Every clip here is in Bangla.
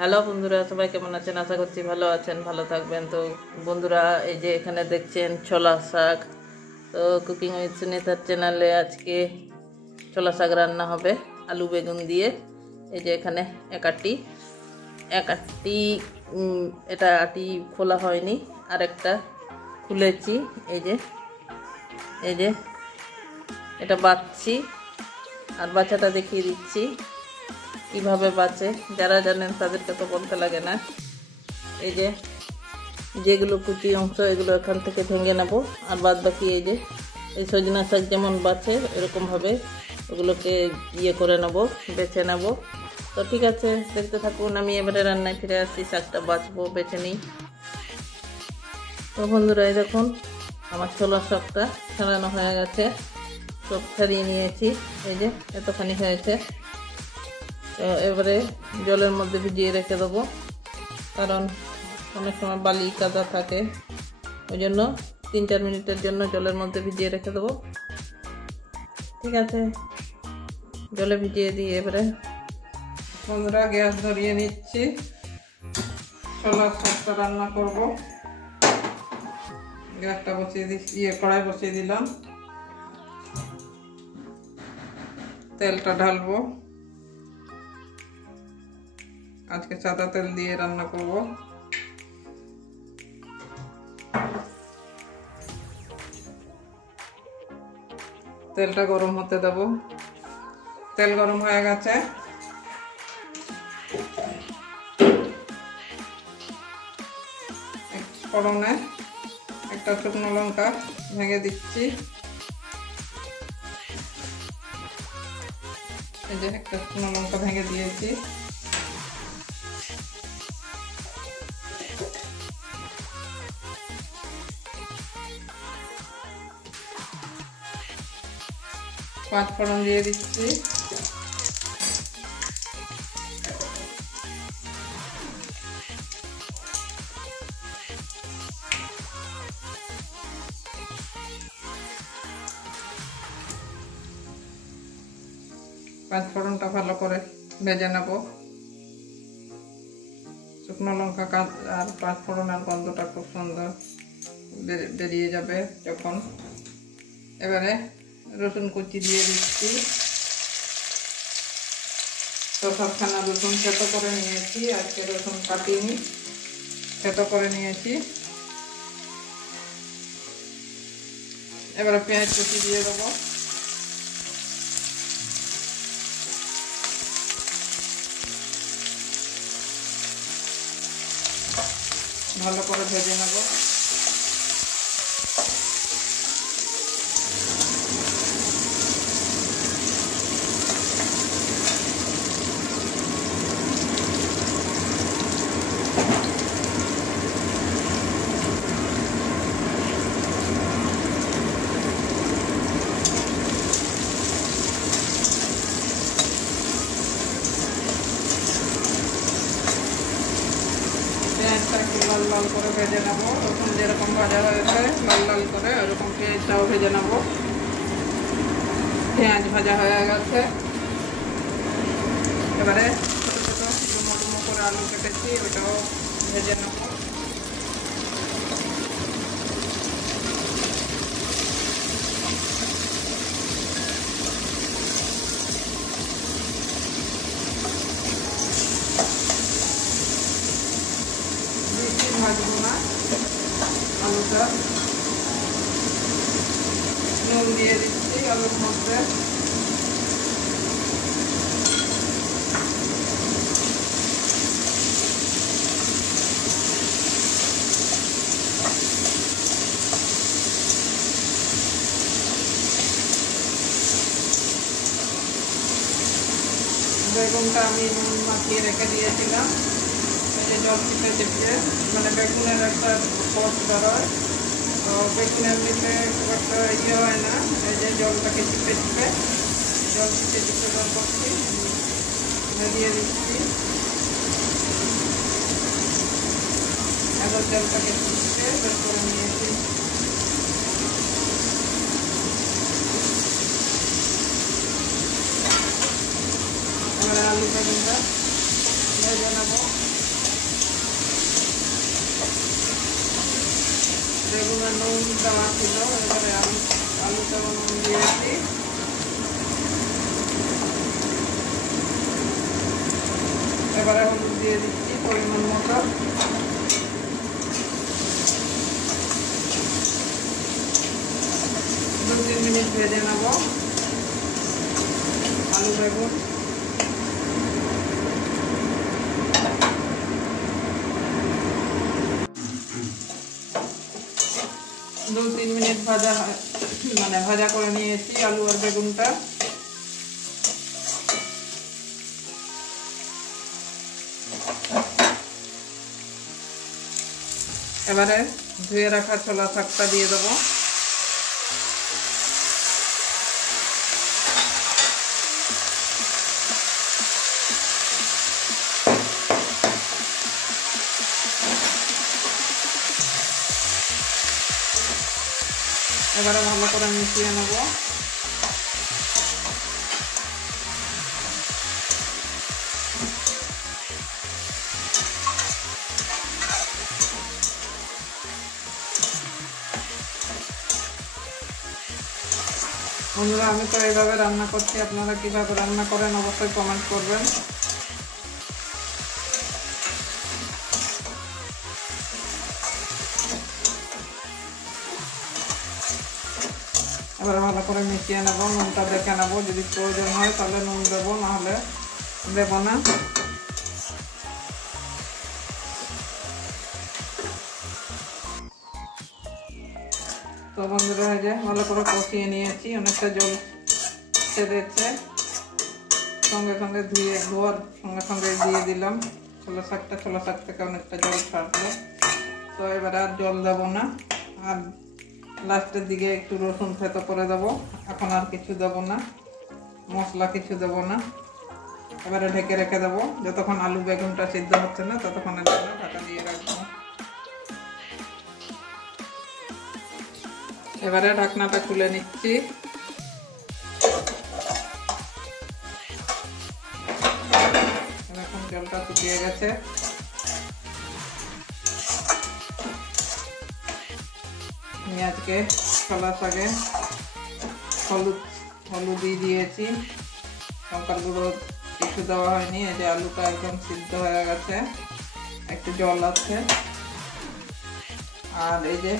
হ্যালো বন্ধুরা, সবাই কেমন আছেন? আশা করছি ভালো আছেন, ভালো থাকবেন। তো বন্ধুরা, এই যে এখানে দেখছেন ছোলা শাক। তো কুকিং উইথ সুনিতার চ্যানেলে আজকে ছোলা শাক রান্না হবে আলু বেগুন দিয়ে। এই যে এখানে এক আটি এটা আটি খোলা হয়নি, আর একটা খুলেছি। এই যে এটা বাছছি, আর বাচ্চাটা দেখিয়ে দিচ্ছি কিভাবে বাঁচে। যারা জানেন তাদেরকে তো বলতে লাগে না। এই যে যেগুলো কুচি অংশ এগুলো এখান থেকে ভেঙে নেব, আর বাদ বাকি এই যে এই সজনা শাক যেমন বাঁচে এরকমভাবে ওগুলোকে করে নেব, বেছে নেব। তো ঠিক আছে, দেখতে থাকুন। আমি এবারে রান্নায় ফিরে আসছি, শাকটা বাছবো, বেছে নিই। তো বন্ধুরা, এই দেখুন আমার ছোলা শাকটা ছাড়ানো হয়ে গেছে, সব ছাড়িয়ে নিয়েছি। এই যে এতখানি হয়েছে। তো এবারে জলের মধ্যে ভিজিয়ে রেখে দেবো, কারণ অনেক সময় বালি কাদা থাকে, ওই জন্য 3-4 মিনিটের জন্য জলের মধ্যে ভিজিয়ে রেখে দেবো। ঠিক আছে, জলে ভিজিয়ে দিয়ে এবারে বন্ধুরা গ্যাস ধরিয়ে নিচ্ছি, ছোলার শাকটা রান্না করব। গ্যাসটা বসিয়ে দিচ্ছি, কড়াই বসিয়ে দিলাম, তেলটা ঢালবো। আজকে সাদা তেল দিয়ে রান্না করব। তেলটা গরম হতে দেব। তেল গরম হয়ে গেছে, ফোড়নে একটা শুকনো লঙ্কা ভেঙে দিচ্ছি। এই যে একটা শুকনো লঙ্কা ভেঙে দিয়েছি। পাঁচ ফোড়ন দিয়ে দিচ্ছি। পাঁচ ফোড়নটা ভালো করে ভেজে নেব। শুকনো লঙ্কা আর পাঁচ ফোড়নের গন্ধটা খুব সুন্দর বেরিয়ে যাবে যখন। এবারে রসুন কুচি দিয়ে দিচ্ছি। তো সবখানা রসুন থেতো করে নিয়েছি, আজকে রসুন কাটিনি, থেতো করে নিয়েছি। এবারে পেঁয়াজ কুচি দিয়ে দেবো। ভালো করে ভেজে নেব। পেঁয়াজটা একটু লাল লাল করে ভেজে নেব। রসুন যেরকম ভাজা হয়েছে লাল লাল করে ওরকম পেঁয়াজটাও ভেজে নেব। পেঁয়াজ ভাজা হয়ে গেছে। এবারে ছোটো ছোটো ডুমো ডুমো করে আলু কেটেছি, ওটাও ভেজে নেব। ভাজবো না আলুটা, নুন দিয়ে দিচ্ছি আলুর মধ্যে। বেগুনটা আমি নুন মাখিয়ে রেখে দিয়েছিলাম। জল চিপে চিপে মানে বেগুনের একটা পথ বেরোয়, তো বেগুন এমনিতে খুব একটা হয় না। এই যে জলটাকে চিপে চিপে জল করছি, দিয়ে দিচ্ছি। এবার জলটাকে চিপে বের করে নিয়েছি। এবার আলু বেগুনটা ভেজে নেব। বেগুনের নুন দেওয়া ছিল, এবারে আলুটা নুন দিয়েছি। এবারে হলুদ দিয়ে দিচ্ছি পরিমাণ মতো। দু 3 মিনিট ভেজে নেব আলু বেগুন। দু 3 মিনিট ভাজা করে নিয়েছি আলু আর বেগুনটা। এবারে ধুয়ে রাখা ছোলা শাকটা দিয়ে দেবো। এবারে ভালো করে মিশিয়ে নেব। বন্ধুরা, আমি তো এইভাবে রান্না করছি, আপনারা কিভাবে রান্না করেন অবশ্যই কমেন্ট করবেন। এবারে ভালো করে মিশিয়ে নেব। নুনটা দেখে নেব, যদি প্রয়োজন হয় তাহলে নুন দেবো, নাহলে দেব না। তো বন্ধুরা, এই যে ভালো করে কষিয়ে নিয়েছি, অনেকটা জল ছেড়েছে। সঙ্গে সঙ্গে ধোয়ার সঙ্গে সঙ্গে দিয়ে দিলাম ছোলা শাক থেকে অনেকটা জল ছাড়লো। তো এবারে আর জল দেবো না, আর লাস্টের দিকে একটু রসুন থেতো করে দেবো। এখন আর কিছু দেবো না, মশলা কিছু দেবো না। এবারে ঢেকে রেখে দেবো যতক্ষণ আলু বেগুনটা সিদ্ধ হচ্ছে না, ততক্ষণের জন্য ঢাকা দিয়ে রাখবো। এবারে ঢাকনাটা খুলে নিচ্ছি। এখন জলটা শুকিয়ে গেছে। আজকে ছোলা শাকে হলুদ দিয়েছি, লঙ্কার গুঁড়ো কিছু দেওয়া হয়নি। এই যে আলুটা একদম সিদ্ধ হয়ে গেছে, একটু জল আছে। আর এই যে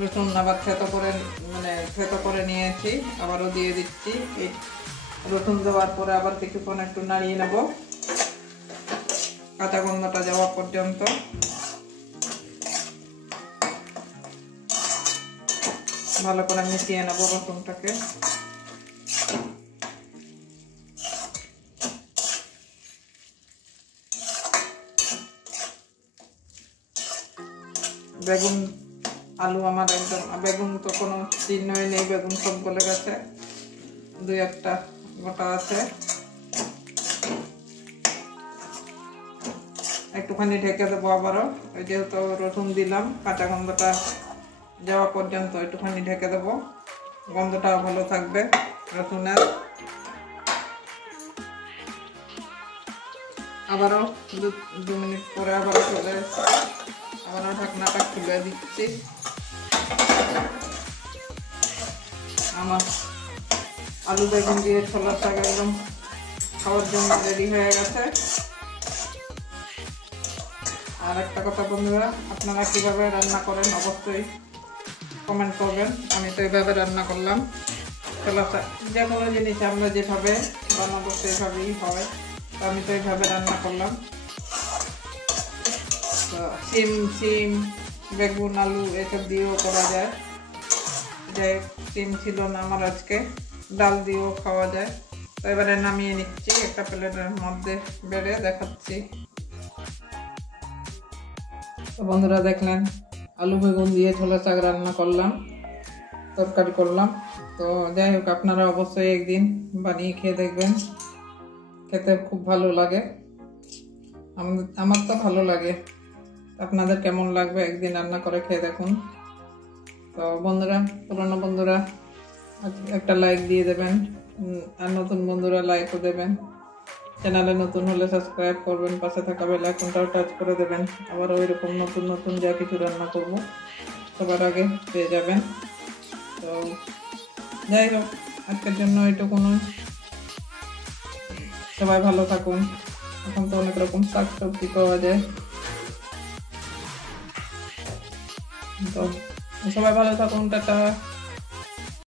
রসুন আবার থেতো করে নিয়েছি, আবারও দিয়ে দিচ্ছি। এই রসুন দেওয়ার পরে আবার কিছুক্ষণ একটু নাড়িয়ে নেব, কাঁচা গন্ধটা যাওয়া পর্যন্ত। ভালো করে মিশিয়ে নেব রসুনটাকে। বেগুন আলু আমার একদম, বেগুন তো কোনো চিহ্নই নেই, বেগুন সব গলে গেছে, 2-1টা গোটা আছে। একটুখানি ঢেকে দেবো আবারও, ওই যেহেতু রসুন দিলাম, কাঁচা গন্ধটা যাওয়া পর্যন্ত একটুখানি ঢেকে দেবো, গন্ধটাও ভালো থাকবে রসুনের। আবারও 2 মিনিট পরে আবারও ঢাকনাটা খুলে দিচ্ছি। আমার আলু বেগুন দিয়ে ছোলা শাক একদম খাওয়ার জন্য রেডি হয়ে গেছে। আর একটা কথা বন্ধুরা, আপনারা কিভাবে রান্না করেন অবশ্যই কমেন্ট করবেন। আমি তো এইভাবে রান্না করলাম ছোলা শাক। যে কোনো জিনিস আমরা যেভাবে বানাবো সেভাবেই হয়, তো আমি তো এইভাবে রান্না করলাম। তো সিম বেগুন আলু এসব দিয়েও করা যায়। যে সিম ছিল না আমার আজকে, ডাল দিয়েও খাওয়া যায়। তো এবারে নামিয়ে নিচ্ছি, একটা প্লেটের মধ্যে বেড়ে দেখাচ্ছি। তো বন্ধুরা, দেখলেন আলু বেগুন দিয়ে ছোলা শাক রান্না করলাম, তরকারি করলাম। তো যাই হোক, আপনারা অবশ্যই একদিন বানিয়ে খেয়ে দেখবেন, খেতে খুব ভালো লাগে। আমার তো ভালো লাগে, আপনাদের কেমন লাগবে একদিন রান্না করে খেয়ে দেখুন। তো বন্ধুরা, পুরনো বন্ধুরা একটা লাইক দিয়ে দেবেন, আর নতুন বন্ধুরা লাইকও দেবেন। চ্যানেলে নতুন হলে সাবস্ক্রাইব করবেন, পাশে থাকা বেল আইকনটাও টাচ করে দেবেন। আবার ওইরকম নতুন যা কিছু রান্না করব সবার আগে পেয়ে যাবেন। তো যাই হোক, আজকের জন্য এইটুকুন। সবাই ভালো থাকুন। এখন তো অনেক রকম শাকসবজি পাওয়া যায়। তো সবাই ভালো থাকুন, টাটা।